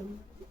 ಬಂದ್ಬಿಟ್ಟು